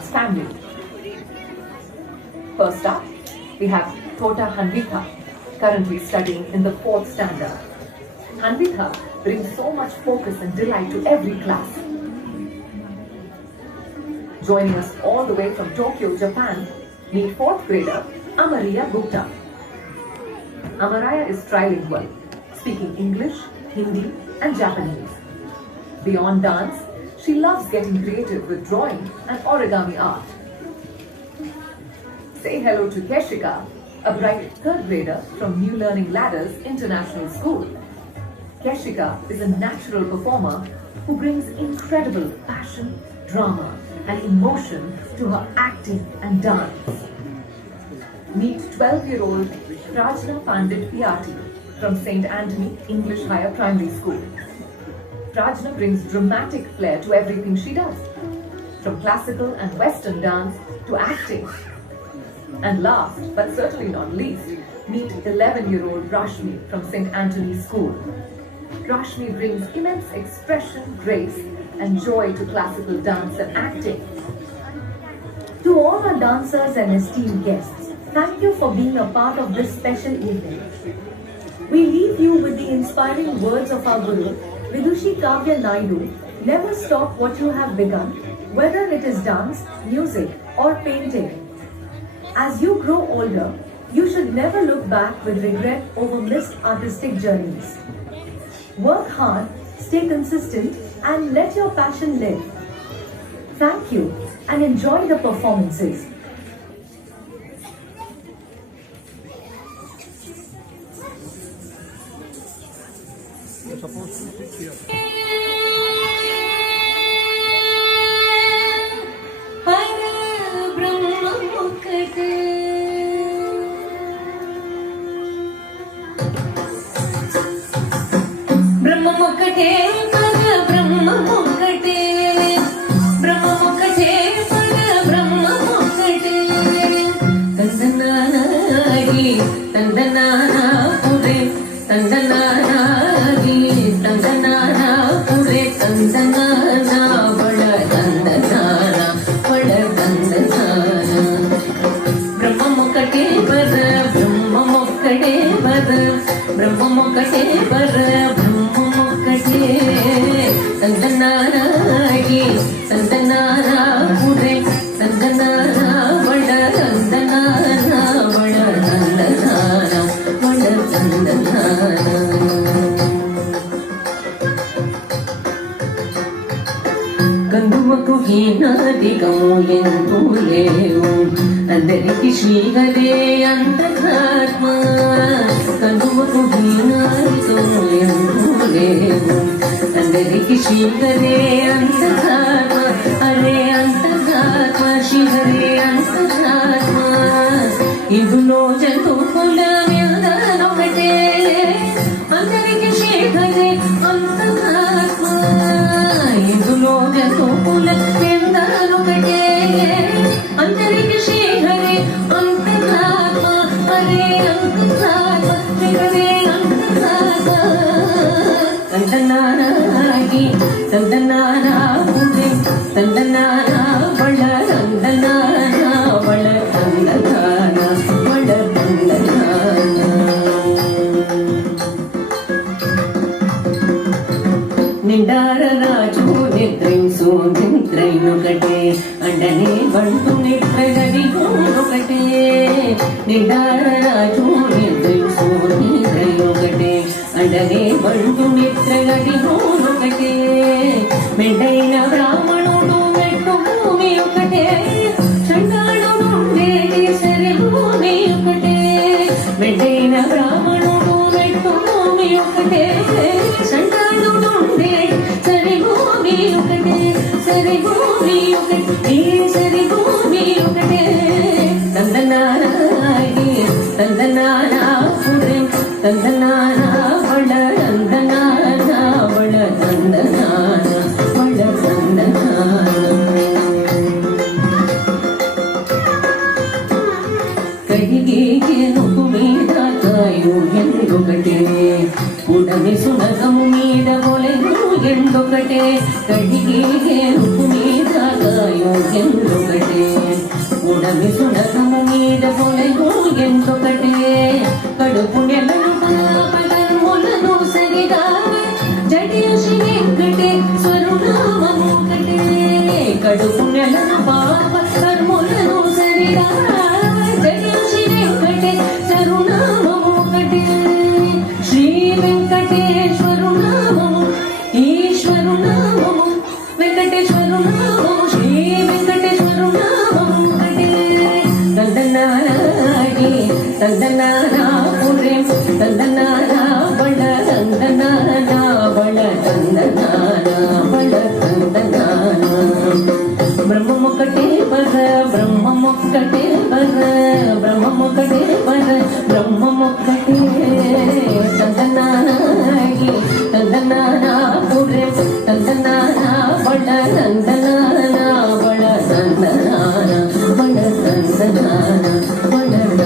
dance family. First up, we have Tota Hanvitha, currently studying in the 4th standard. Hanvitha brings so much focus and delight to every class. Joining us all the way from Tokyo, Japan, meet 4th grader Amariya Gupta. Amaraya is trilingual, speaking English, Hindi and Japanese. Beyond dance, she loves getting creative with drawing and origami art. Say hello to Keshika, a bright 3rd grader from New Learning Ladders International School. Keshika is a natural performer who brings incredible passion, drama and emotion to her acting and dance. Meet 12-year-old Prajna Pandit Piatti from St. Anthony English Higher Primary School. Prajna brings dramatic flair to everything she does, from classical and western dance to acting. And last, but certainly not least, meet 11-year-old Rashmi from St. Anthony's School. Rashmi brings immense expression, grace and joy to classical dance and acting. To all our dancers and esteemed guests, thank you for being a part of this special evening. We leave you with the inspiring words of our Guru, Vidushi Kavya Naidu, never stop what you have begun, whether it is dance, music or painting. As you grow older, you should never look back with regret over missed artistic journeys. Work hard, stay consistent and let your passion live. Thank you and enjoy the performances. You're supposed to sit here. గంగుమకు హీనాదిగము ఎంతో లేవు అందరికి శ్రీహరే అంతరాత్మ గంగుమకు హీనాదిగము ఎంతో లేవు అందరికి శ్రీహరే అంతరాత్మ హరే అంతరాత్మ శ్రీహరే అంతరాత్మ ఇందులో జంతువుల వ్యాధనొకటే అందరికి శ్రీహరే అంతరాత్మ ఇందులో జంతువుల వ్యాధనొకటే అందరికి శ్రీహరే అంతరాత్మ హరే అంతరాత్మ శ్రీహరే అంతరాత్మ తందనానాగి తందనానా పుణ్య తందనానా వళ తందనానా వళ తందనానా వళ తందనానా నిండార రాజు నిద్రించు నిద్రైనొకటే అండనే బంటు నిద్రగదిగోనొకటే నిండార రాజు నిద్రించు నిద్రైనొకటే అండనే బంటు నిద్రగదిగోనొకటే మెండైన బ్రాహ్మణుడు మెట్టు భూమి ఒకటే చండాలుడు ఉండేది సరి భూమి ఒకటే మెండైన బ్రాహ్మణుడు మెట్టు భూమి ఒకటే చండాలుడు ఉండేది సరి భూమి ఒకటే సరి భూమి ఒకటే సరి భూమి ఒకటే తందనానాగి తందనానా పురం తందనానా వళ తందనానా వళ తందనానా వళ తందనానా కడిగే నువ్వు మీద కాయు ఎందొకటే ఉడమి సునకము మీద మొలెను ఎందొకటే కడిగే నువ్వు మీద కాయు ఊహెందొకటే ఉడమి సునకము మీద పొలగు ఎంతొకటే కడుపు నెలను పాపకర్ములను సరిగా జటియుషి వెంకటేశ్వరునామము ఒకటే కడుపు నెలను పాపకర్ములను సరిగా జటియుషి వెంకటేశ్వరునామము ఒకటే శ్రీ వెంకటేశ్వరు నామము ఈశ్వరు నామము వెంకటేశ్వరు నామము శ్రీ వెంకటేశ్వరు నామము ఒకటే తందనాడి తందనానా పురేం తందనానా బళ తందనానా బళ తందనానా బళ తందనానా బ్రహ్మమొక్కటే పద బ్రహ్మమొక్కటే పద బ్రహ్మమొక్కటే పద బ్రహ్మమొక్కటే తందనాడి తందనానా పురేం తందనానా బళ తందనానా